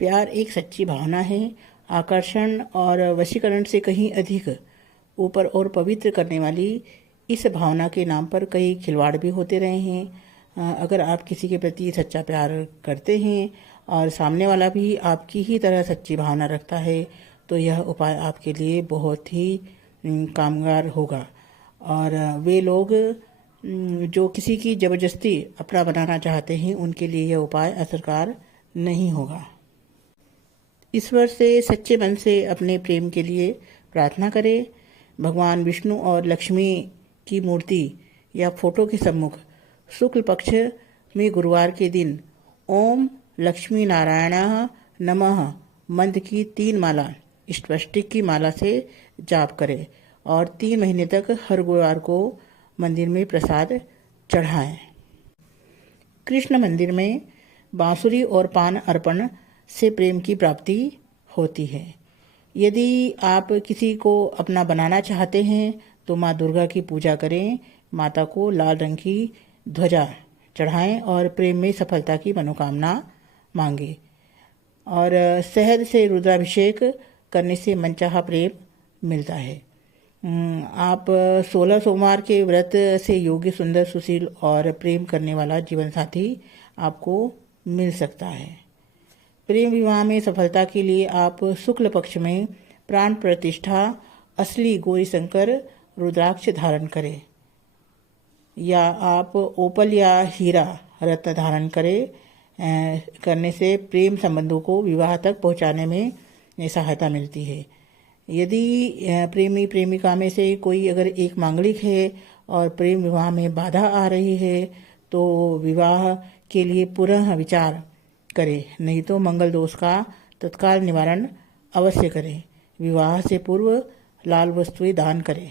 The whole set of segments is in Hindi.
प्यार एक सच्ची भावना है। आकर्षण और वशीकरण से कहीं अधिक ऊपर और पवित्र करने वाली इस भावना के नाम पर कई खिलवाड़ भी होते रहे हैं। अगर आप किसी के प्रति सच्चा प्यार करते हैं और सामने वाला भी आपकी ही तरह सच्ची भावना रखता है तो यह उपाय आपके लिए बहुत ही कामगार होगा। और वे लोग जो किसी की ज़बरदस्ती अपना बनाना चाहते हैं उनके लिए यह उपाय असरकार नहीं होगा। ईश्वर से सच्चे मन से अपने प्रेम के लिए प्रार्थना करें। भगवान विष्णु और लक्ष्मी की मूर्ति या फोटो के सम्मुख शुक्ल पक्ष में गुरुवार के दिन ओम लक्ष्मी नारायण नमः मंत्र की 3 माला स्पष्टिक की माला से जाप करें और 3 महीने तक हर गुरुवार को मंदिर में प्रसाद चढ़ाएं। कृष्ण मंदिर में बांसुरी और पान अर्पण से प्रेम की प्राप्ति होती है। यदि आप किसी को अपना बनाना चाहते हैं तो माँ दुर्गा की पूजा करें, माता को लाल रंग की ध्वजा चढ़ाएं और प्रेम में सफलता की मनोकामना मांगे। और शहद से रुद्राभिषेक करने से मनचाहा प्रेम मिलता है। आप 16 सोमवार के व्रत से योग्य, सुंदर, सुशील और प्रेम करने वाला जीवन साथी आपको मिल सकता है। प्रेम विवाह में सफलता के लिए आप शुक्ल पक्ष में प्राण प्रतिष्ठा असली गौरी शंकर रुद्राक्ष धारण करें या आप ओपल या हीरा रत्न धारण करने से प्रेम संबंधों को विवाह तक पहुंचाने में सहायता मिलती है। यदि प्रेमी प्रेमिका में से कोई अगर एक मांगलिक है और प्रेम विवाह में बाधा आ रही है तो विवाह के लिए पुनः विचार करें, नहीं तो मंगल दोष का तत्काल निवारण अवश्य करें। विवाह से पूर्व लाल वस्तुएं दान करें।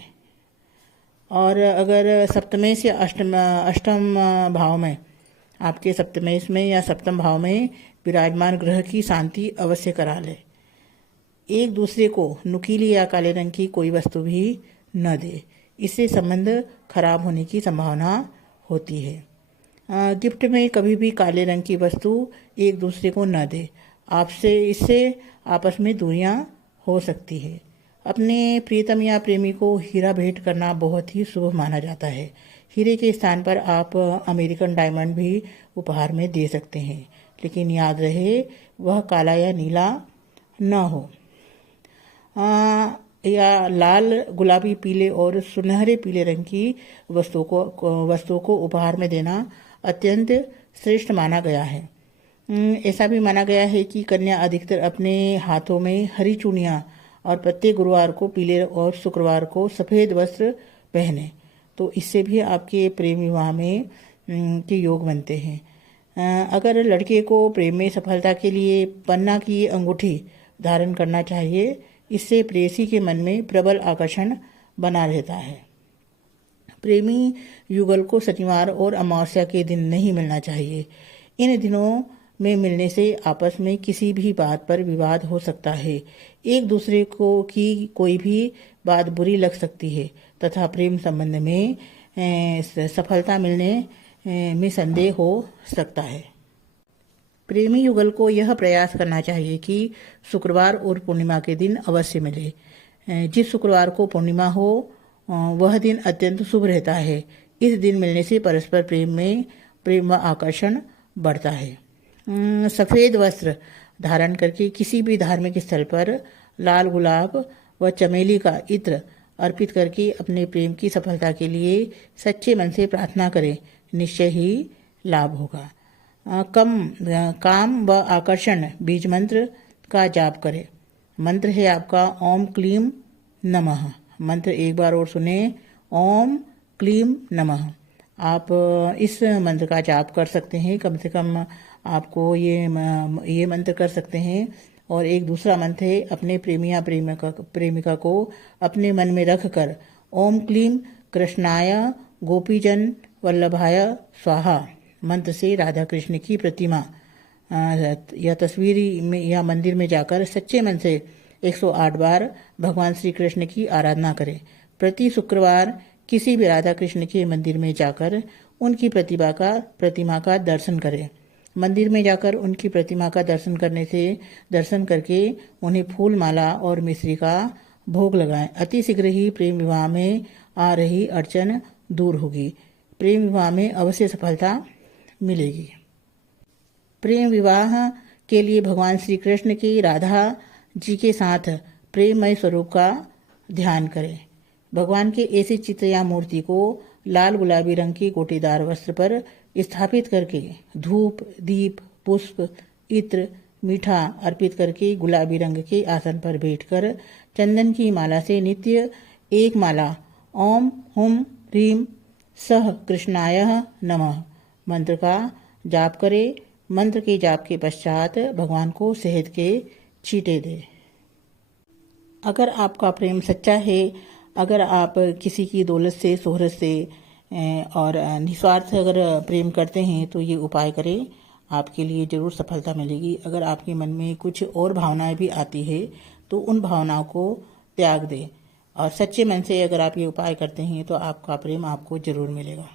और अगर सप्तमेश या अष्टम भाव में, आपके सप्तमेश में या सप्तम भाव में विराजमान ग्रह की शांति अवश्य करा ले। एक दूसरे को नुकीली या काले रंग की कोई वस्तु भी न दे, इससे संबंध खराब होने की संभावना होती है। गिफ्ट में कभी भी काले रंग की वस्तु एक दूसरे को न दे, इससे आपस में दूरियां हो सकती है। अपने प्रियतम या प्रेमी को हीरा भेंट करना बहुत ही शुभ माना जाता है। हीरे के स्थान पर आप अमेरिकन डायमंड भी उपहार में दे सकते हैं, लेकिन याद रहे वह काला या नीला न हो। या लाल, गुलाबी, पीले और सुनहरे पीले रंग की वस्तुओं को उपहार में देना अत्यंत श्रेष्ठ माना गया है। ऐसा भी माना गया है कि कन्या अधिकतर अपने हाथों में हरी चूड़ियाँ और प्रत्येक गुरुवार को पीले और शुक्रवार को सफ़ेद वस्त्र पहने, तो इससे भी आपके प्रेम विवाह में के योग बनते हैं। अगर लड़के को प्रेम में सफलता के लिए पन्ना की अंगूठी धारण करना चाहिए, इससे प्रेयसी के मन में प्रबल आकर्षण बना रहता है। प्रेमी युगल को शनिवार और अमावस्या के दिन नहीं मिलना चाहिए। इन दिनों में मिलने से आपस में किसी भी बात पर विवाद हो सकता है, एक दूसरे को की कोई भी बात बुरी लग सकती है तथा प्रेम संबंध में सफलता मिलने में संदेह हो सकता है। प्रेमी युगल को यह प्रयास करना चाहिए कि शुक्रवार और पूर्णिमा के दिन अवश्य मिले। जिस शुक्रवार को पूर्णिमा हो वह दिन अत्यंत शुभ रहता है। इस दिन मिलने से परस्पर प्रेम व आकर्षण बढ़ता है। सफ़ेद वस्त्र धारण करके किसी भी धार्मिक स्थल पर लाल गुलाब व चमेली का इत्र अर्पित करके अपने प्रेम की सफलता के लिए सच्चे मन से प्रार्थना करें, निश्चय ही लाभ होगा। काम व आकर्षण बीज मंत्र का जाप करें। मंत्र है आपका ओम क्लीम नमः। मंत्र एक बार और सुने, ओम क्लीम नमः। आप इस मंत्र का जाप कर सकते हैं, कम से कम आपको ये मंत्र कर सकते हैं। और एक दूसरा मंत्र है, अपने प्रेमी या प्रेमिका को अपने मन में रख कर ओम क्लीम कृष्णाय गोपीजन वल्लभाय स्वाहा मंत्र से राधा कृष्ण की प्रतिमा या तस्वीर में या मंदिर में जाकर सच्चे मन से 108 बार भगवान श्री कृष्ण की आराधना करें। प्रति शुक्रवार किसी भी राधा कृष्ण के मंदिर में जाकर उनकी प्रतिमा का दर्शन करें। मंदिर में जाकर उनकी प्रतिमा का दर्शन करके उन्हें फूल माला और मिश्री का भोग लगाएं। अति शीघ्र ही प्रेम विवाह में आ रही अड़चन दूर होगी। प्रेम विवाह में अवश्य सफलता मिलेगी। प्रेम विवाह के लिए भगवान श्री कृष्ण की राधा जी के साथ प्रेममय स्वरूप का ध्यान करें। भगवान के ऐसे चित्र या मूर्ति को लाल गुलाबी रंग के गोटेदार वस्त्र पर स्थापित करके धूप, दीप, पुष्प, इत्र, मीठा अर्पित करके गुलाबी रंग के आसन पर बैठकर चंदन की माला से नित्य एक माला ओम हुम ह्रीम सह कृष्णाय नमः मंत्र का जाप करें। मंत्र के जाप के पश्चात भगवान को शहद के छींटे दें। अगर आपका प्रेम सच्चा है, अगर आप किसी की दौलत से, शोहरत से और निस्वार्थ अगर प्रेम करते हैं तो ये उपाय करें, आपके लिए ज़रूर सफलता मिलेगी। अगर आपके मन में कुछ और भावनाएं भी आती है तो उन भावनाओं को त्याग दें और सच्चे मन से अगर आप ये उपाय करते हैं तो आपका प्रेम आपको ज़रूर मिलेगा।